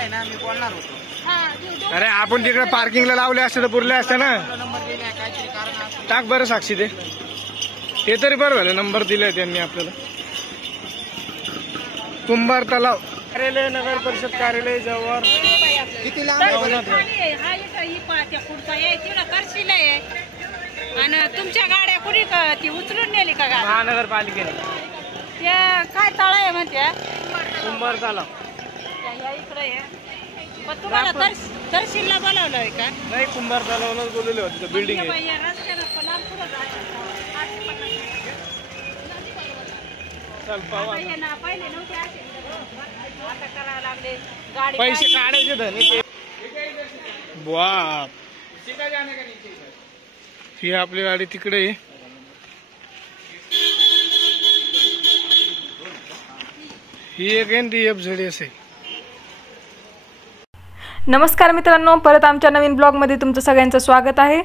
आहे ना, मी बोलणार होतो. अरे आपण तिकडे पार्किंगला लावले असते तर पुरले असते ना. काहीतरी कारण टाक बरं साक्षी ते तरी बरं झालं नंबर दिले त्यांनी आपल्याला. कुंभार तलाव कार्यालय, नगर परिषद कार्यालय जवळ. किती लांब आणि तुमच्या गाड्या कुणी ती उचलून नेली का? महानगरपालिकेने त्या काय तळ आहे म्हणत्या कुंभार तलाव इकडे आहे. पण तुम्हाला तहसीलला बोलावलं आहे का? नाही, कुंभार तलावालाच बोलवले होते. बिल्डिंग आहे. पैसे काढायचे धनी बाप. ही आपली गाडी तिकडे आहे. ही एक NDFZD असेल. नमस्कार मित्रांनो, परत आमच्या नवीन ब्लॉगमध्ये तुमचं सगळ्यांचं स्वागत आहे.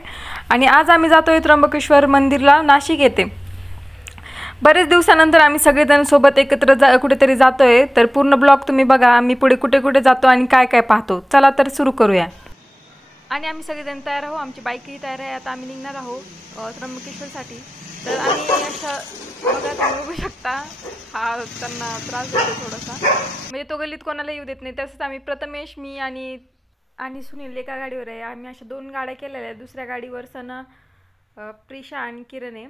आणि आज आम्ही जातोय त्र्यंबकेश्वर मंदिरला, नाशिक येथे. बरेच दिवसानंतर आम्ही सगळेजण सोबत एकत्र कुठेतरी जातोय. तर पूर्ण ब्लॉग तुम्ही बघा, आम्ही पुढे कुठे कुठे जातो आणि काय काय पाहतो. चला तर सुरू करूया. आणि आम्ही सगळेजण तयार आहोत, आमची बाईकही तयार आहे. आता आम्ही निघणार आहोत त्र्यंबकेश्वरसाठी. तर आम्ही असं बघा, तुम्ही बघू शकता, हा त्यांना त्रास देतो थोडासा, म्हणजे तो गल्लीत कोणाला येऊ देत नाही. तसंच आम्ही प्रथमेश, मी आणि सुनील एका गाडीवर आहे. आम्ही अशा 2 गाड्या केलेल्या आहेत. दुसऱ्या गाडीवर सना, प्रिशा आणि किरण आहे.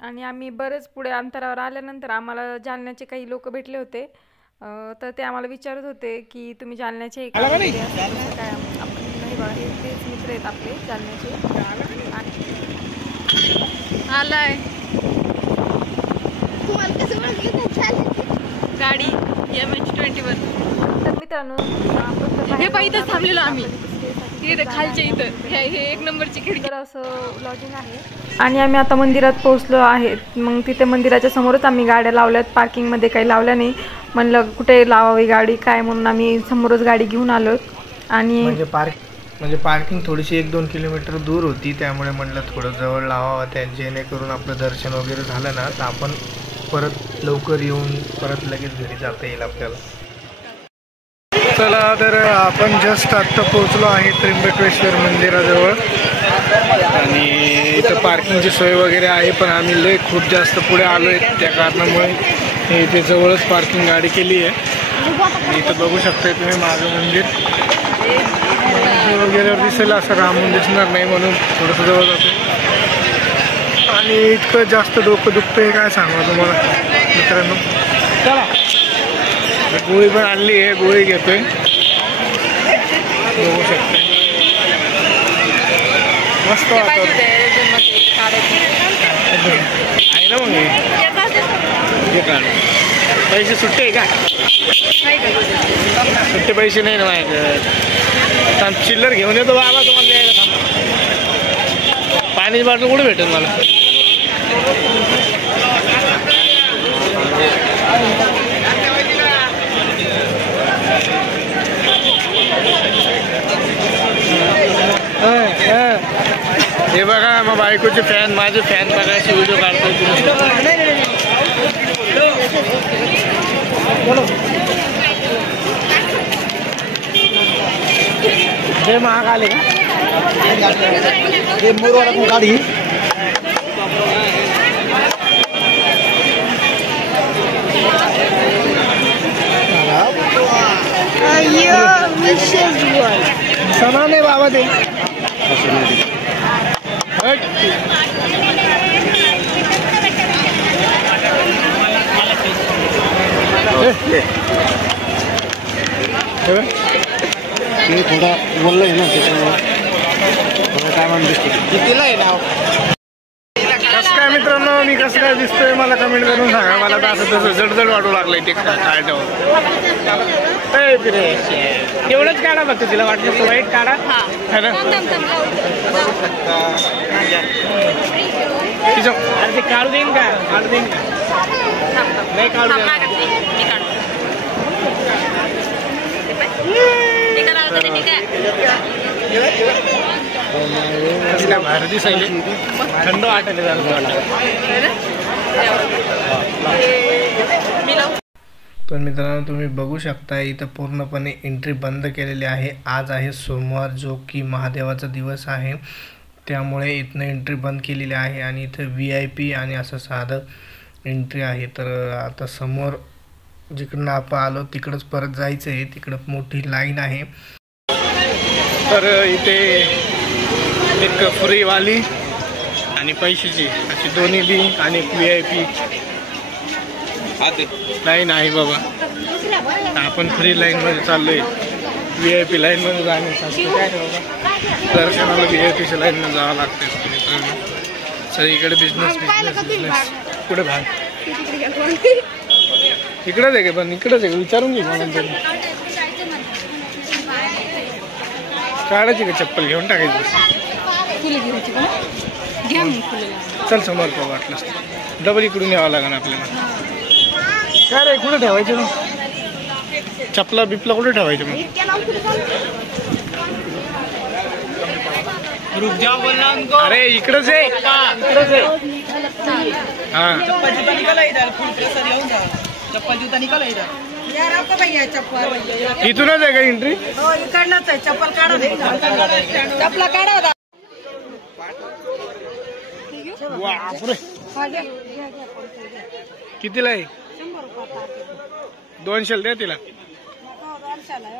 आणि आम्ही बरेच पुढे अंतरावर आल्यानंतर आम्हाला जालन्याचे काही लोक भेटले होते. तर ते आम्हाला विचारत होते की तुम्ही जालन्याचे काय? आपण नाही बघा, हे तेच मित्र आहेत आपले जालन्याचे. आलाय गाडी MH21. तर मित्रांनो, हे पाहिजेच थांबलेलो आम्ही तिथे खालच्या इथं. हे 1 नंबरची खिडकी असं लॉजिंग आहे. आणि आम्ही आता मंदिरात पोहोचलो आहे. मग तिथे मंदिराच्या समोरच आम्ही गाड्या लावल्यात. पार्किंगमध्ये काही लावल्या नाही. म्हणलं कुठे लावावी गाडी काय, म्हणून आम्ही समोरच गाडी घेऊन आलो. आणि म्हणजे पार्किंग थोडीशी 1-2 किलोमीटर दूर होती, त्यामुळे म्हणलं थोडं जवळ लावावं, त्या जेणेकरून आपलं दर्शन वगैरे झालं ना तर आपण परत लवकर येऊन परत लगेच घरी जाता येईल आपल्याला. चला तर आपण जस्ट आत्ता पोहोचलो आहे त्र्यंबकेश्वर मंदिराजवळ. आणि इथं पार्किंगची सोय वगैरे आहे, पण आम्ही खूप जास्त पुढे आलो आहे, त्या कारणामुळे इथे जवळच पार्किंग गाडी केली आहे. इथं बघू शकता तुम्ही माझं मंदिर गेल्यावर दिसेल, असं रामून दिसणार नाही म्हणून थोडंसं जवळ जातो. आणि इतकं जास्त डोकं दुखतं आहे काय सांगा तुम्हाला मित्रांनो. चला गोळी पण आणली आहे, गोळी घेतोय, बघू शकते. मस्त वाटतं आहे ना. मग हे काढ. पैसे सुट्टे आहे का? सुट्टे पैसे नाही ना माझ्याकडे. चिल्लर घेऊन येतो बाबा तुम्हाला द्यायला. पाण्याची बाटली कुठे भेटेल मला? हे बघा, मग बायकोचे फॅन, माझे फॅन बघायचे व्हिडिओ काढतोय तुम्ही. हे महाग आले का? हे मोरवाला गाडी समान आहे बाबा ते. ते थोडा बोललं आहे ना, त्याच्यामुळे काय म्हणते कितीला आहे नाव. कसं काय मित्रांनो, मी कसं काय दिसतोय मला कमेंट करून सांगा. मला तर असं तसं जडजड वाटू लागलंय ते काढल्यावर. एवढंच काढा फक्त, तिला वाटलं तर वाईट काढा है ना. अरे ते काढू देईन का? काढू देईन का? नाही काढू दे. बाहेर दिसायले थंड वाटायला झालं. पण मित्रांनो तुम्ही बघू शकता इथं पूर्णपणे एंट्री बंद केलेली आहे. आज आहे सोमवार, जो की महादेवाचा दिवस आहे, त्यामुळे इथनं एंट्री बंद केलेली आहे. आणि इथं VIP आणि असं साधं एंट्री आहे. तर आता समोर जिकडनं आपण आलो तिकडंच परत जायचं आहे. तिकडं मोठी लाईन आहे. तर इथे एक फ्रीवाली आणि पैशाची अशी दोन्ही बी आणि VIP लाईन आहे बाबा. आपण फ्री लाईनमध्ये चाललोय. VIP लाईनमध्ये जाण्यासाठी काय बाबा, दर्शनाला VIPच्या लाईनमध्ये जावं लागते. सगळीकडे बिझनेस. कुठे भाग इकडंच आहे का? पण इकडंच आहे, विचारून घे मला तरी. काढायची का चप्पल? घेऊन टाकायची. चल समोर पाहू वाटलंच. डबल इकडून यावं लागेल आपल्याला. काय रे, कुठे ठेवायचं ना चपला बिपला? कुठे ठेवायचं मग? अरे इकडंच आहे, इकडंच आहे. हा चप्पल जूता निकाला इधर यार, आपको भैया चप्पल इथूनच आहे का एंट्री? हो, इकडनंच आहे. चप्पल काढा, चप्पल काढा. कितीला आहे? 200 द्या तिला.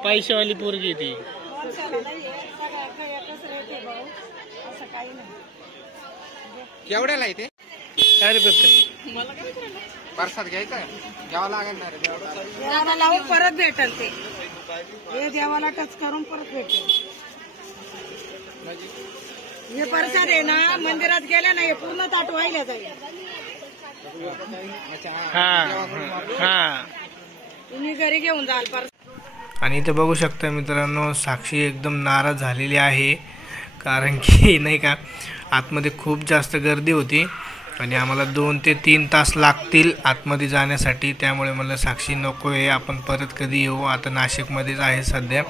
पैशावाली पोरगी ती. केवढ्याला येते? काय रे पेपर? परसात घ्यायचा घ्यावं लागेल ना रे. देवाला लावून परत भेटल ते. हे देवाला टच करून परत भेटेल. हे प्रसाद आहे ना, मंदिरात गेल्या ना हे पूर्ण ताट व्हायला जाईल. तुम्ही घरी घेऊन जाल परसाद. आणि इथे बघू शकता मित्रांनो, साक्षी एकदम नाराज झालेली आहे. कारण की नाही का, आतमध्ये खूप जास्त गर्दी होती आणि आम्हाला 2 ते 3 तास लागतील आतमध्ये जाण्यासाठी. त्यामुळे मला साक्षी नको आहे, आपण परत कधी येऊ. आता नाशिकमध्येच आहे सध्या,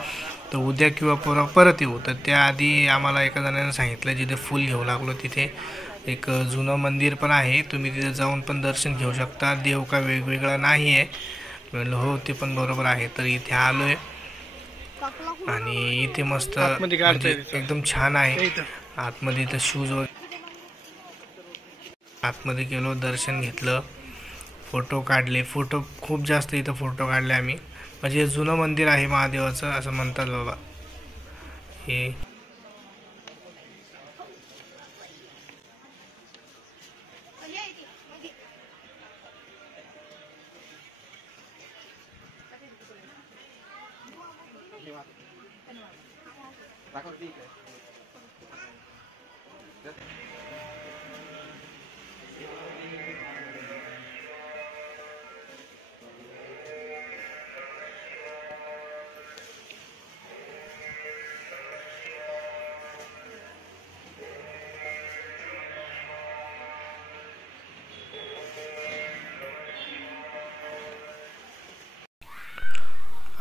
तर उद्या किंवा परत येऊ. तर त्याआधी आम्हाला एका जणाने सांगितलं, जिथे फुल घेऊ लागलो तिथे एक जुनं मंदिर पण आहे, तुम्ही तिथे जाऊन पण दर्शन घेऊ शकता. देव का वेगवेगळा नाही आहे. म्हणलं हो, ते पण बरोबर आहे. तर इथे आलो आहे आणि इथे मस्त एकदम छान आहे. आतमध्ये इथं शूज वगैरे. आतमध्ये गेलो, दर्शन घेतलं, फोटो काढले. फोटो खूप जास्त इथं फोटो काढले आम्ही. म्हणजे जुनं मंदिर आहे महादेवाचं असं म्हणतात बाबा. हे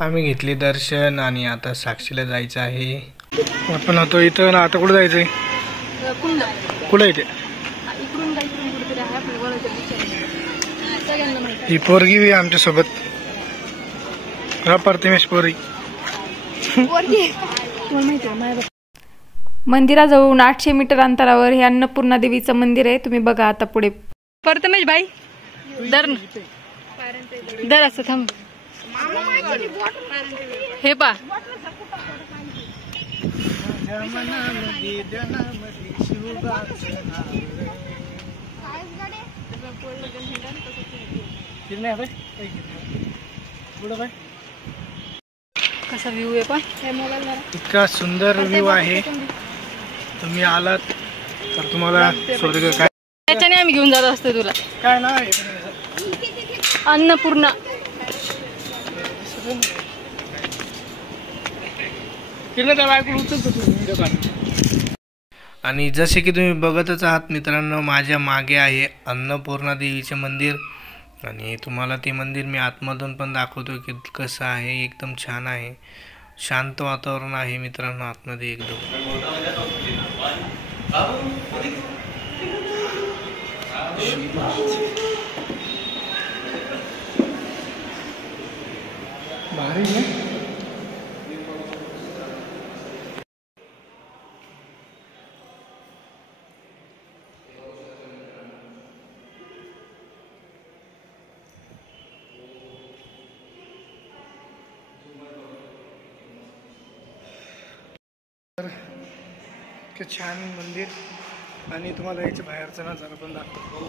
आम्ही घेतले दर्शन आणि आता साक्षीला जायचं आहे. आपण आता इथं ना, आता कुठं जायचंय? कुठं येते ही पोरगी बी आमच्या सोबत? प्रतिमेश पोरगी. मंदिराजवळून 800 मीटर अंतरावर हे अन्नपूर्णा देवीचं मंदिर आहे. तुम्ही बघा आता पुढे. प्रथमेश भाई दर असं थांब. हे पा कसा व्ह्यू आहे पा. इतका सुंदर व्ह्यू आहे. तुम्ही आलात तर तुम्हाला स्वर्ग काय. त्याच्याने आम्ही घेऊन जात असतो तुला. काय ना अन्नपूर्णा. आणि जसे की तुम्ही बघतच आहात मित्रांनो, माझ्या मागे आहे अन्नपूर्णा देवीचे मंदिर. आणि तुम्हाला ते मंदिर मी आतमधून पण दाखवतो की कसं आहे. एकदम छान आहे, शांत वातावरण आहे मित्रांनो आतमध्ये एकदम. भारी है. छान मंदिर आणि तुम्हाला याच्या बाहेरचा नजारा पण दाखवतो.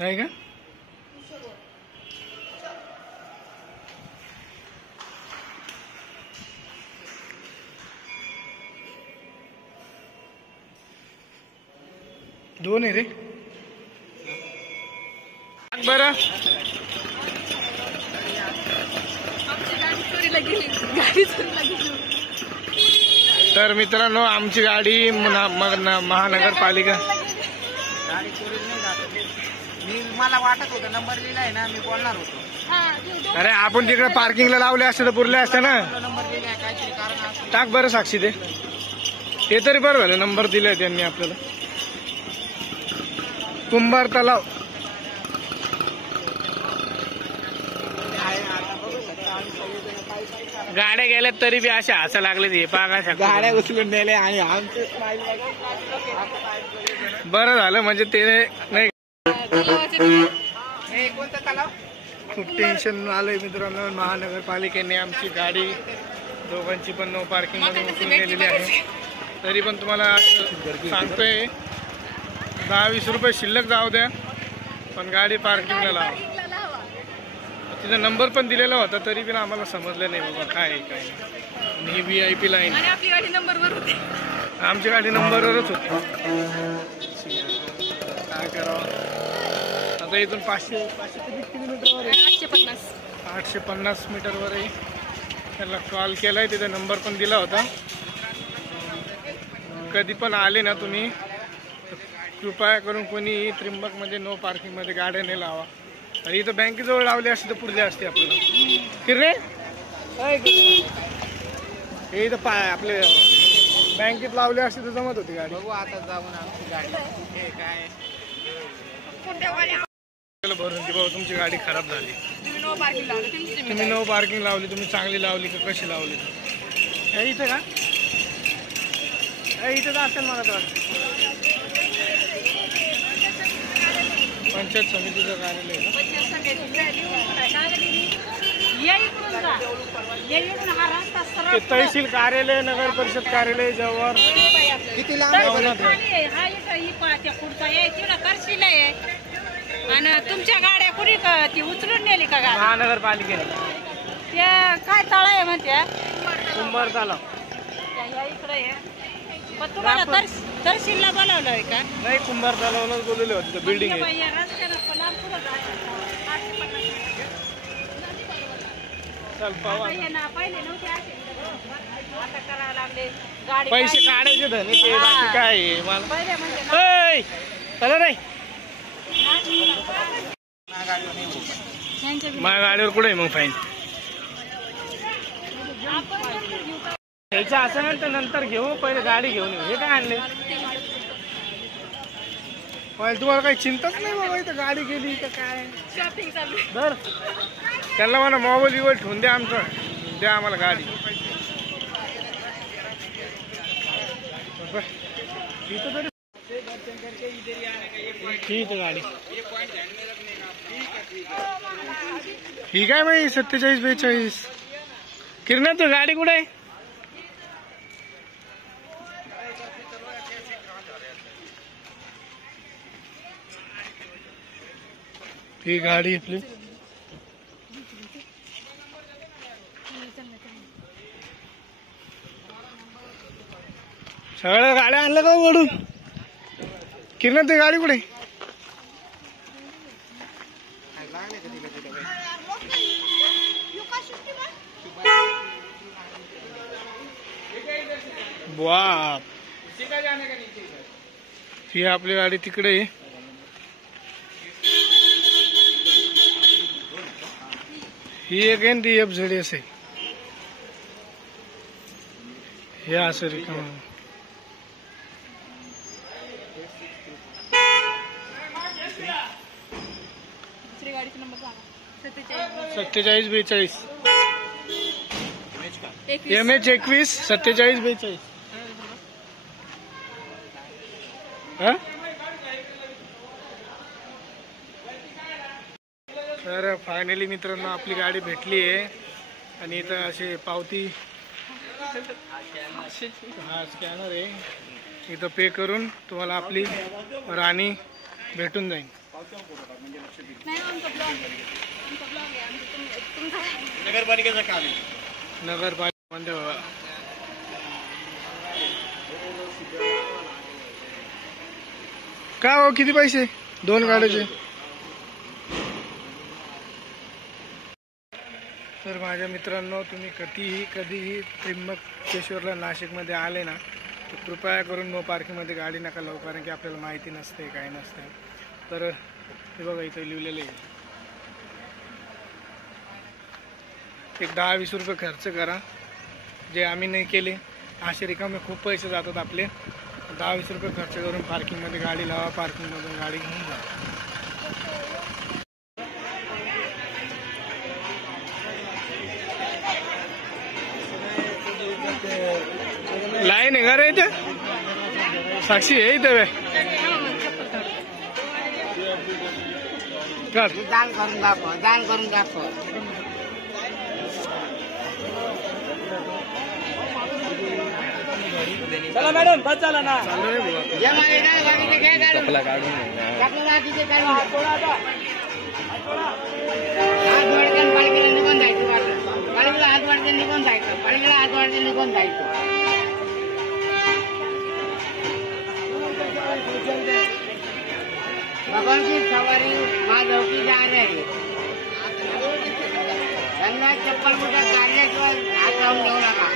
आहे का? दोन आहे रे बरं. तर मित्रांनो आमची गाडी महानगरपालिका मला वाटत होतं नंबर लिहिलाय ना, मी बोलणार होतो. अरे आपण तिकडे पार्किंगला लावले असते तर पुरले असते ना. नंबर लिहिलाय काहीतरी कारण टाक बरं साक्षी ते तरी बरं झालं नंबर दिलाय त्यांनी आपल्याला. कुंभार तलाव गाड्या गेल्यात तरी बी अशा हसा लागले ते पागा गाड्या उचलून नेले आणि आमचे बरं झालं म्हणजे ते नाही. कोणता तलाव? खूप टेन्शन आलंय मित्रांनो. महानगरपालिकेने आमची गाडी दोघांची पण नो पार्किंग मध्ये उचलून गेलेली आहे. तरी पण तुम्हाला सांगतोय 10-20 रुपये शिल्लक जाऊ द्या पण गाडी पार्किंगला लावा. तिचा नंबर पण दिलेला होता तरी पण आम्हाला समजलं नाही बाबा काय आहे काय नाही. ही VIP लाईन आपली गाडी नंबरवर होती. आमची गाडी नंबरवरच होती. काय करावं आता इथून 500 किलोमीटरवर आहे. 850 मीटरवर आहे. त्याला कॉल केलाय तिचा नंबर पण दिला होता. कधी पण आले ना तुम्ही कृपया करून कोणी त्र्यंबकमध्ये नो पार्किंगमध्ये गाड्या नाही लावा. आणि इथं बँकेजवळ लावली असते तर पुढले असते आपल्याला. किरे हे इथं आपले बँकेत लावले असते तर जमत होती गाडी. बघू आता जाऊन आमची गाडी हे काय भरून की बाबा तुमची गाडी खराब झाली. तुम्ही नो पार्किंग लावली. तुम्ही चांगली लावली का कशी लावली? हे इथं का इथं असेल मला तर वाटतं. पंचायत समितीचं कार्यालय ते तहसील कार्यालय नगर परिषद कार्यालय जवळ किती लांब आणि तुमच्या गाड्या कुणी ती उचलून नेली का गाडी? महानगरपालिकेने त्या काय तळ आहे म्हणते कुंभार तलाव. इकडे आहे. पण तुम्हाला तहसीलला बोलावलंय का? नाही कुंभार तलावलाच बोलवले होते. बिल्डिंग आहे. चल पावा पहिले नव्हते आता करावं लागले. गाडी पैसे काढायचे धनी ते बाकी काय आहे मला. पहिले म्हणजे चला नाही माझ्या गाडीवर कुठे आहे मग फाईन? घ्यायचं असं तर नंतर घेऊ. पहिले गाडी घेऊन येऊ. हे काय आणले? पहिले तुम्हाला काही चिंताच नाही बाबा इथं गाडी गेली का काय? शॉपिंग चालू. बर त्यांना म्हणा मोबाईल बिबाईल ठेवून द्या आमचा. द्या आम्हाला गाडी. इथं तरी ठीक आहे गाडी. ही काय बाई 47-42 किरणा तू गाडी कुठे आहे? ही गाडी आपली सगळ्या गाड्या आणल्या का ओढून? किरण ते गाडी कुठे? बाप ही आपली गाडी तिकडे आहे. ही एक आहे ती FZS आहे. हे असं रिकाम. दुसरी गाडीचा नंबर सांगा. 4742 MH 21 4742. तर फायनली मित्रांनो आपली गाडी भेटली आहे आणि इथं अशी पावती हा स्कॅनर आहे, इथं पे करून तुम्हाला आपली राणी भेटून जाईल. नाही आमचा ब्लॉग आहे. आमचं तुमचा नगरपालिकेचं काम आहे. नगरपालिका म्हणते बाबा. का हो किती पैसे 2 गाड्याचे? तर माझ्या मित्रांनो तुम्ही कधीही त्र्यंबकेश्वरला नाशिकमध्ये आले ना तर कृपया करून नो पार्किंगमध्ये गाडी नका लावू, कारण की आपल्याला माहिती नसते काय नसते. तर हे बघा इथं लिहिलेलं आहे, एक 10-20 रुपये खर्च करा, जे आम्ही नाही केले. असे रिकामे खूप पैसे जातात आपले. 10-20 रुपये खर्च करून पार्किंगमध्ये गाडी लावा, पार्किंगमधून गाडी घेऊन जा. लाईन आहे का रे इथे? साक्षी आहे इथे दान करून दाखव. चला मॅडम बस झाला ना. निघून जायचं. भगवान की सवारी माँ की जा रही. त्यांना चप्पल कुठे काढल्याशिवाय हात लावून घेऊ नका.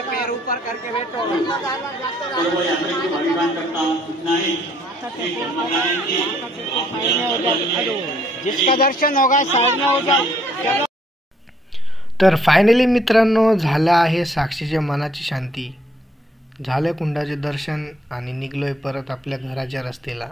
पैर ऊपर करके बैठो. जिसका दर्शन होगा साइड में हो जाओ. तर फायनली मित्रांनो झालं आहे साक्षीच्या मनाची शांती, झालं कुंडाचे दर्शन आणि निघलोय परत आपल्या घराच्या रस्त्याला.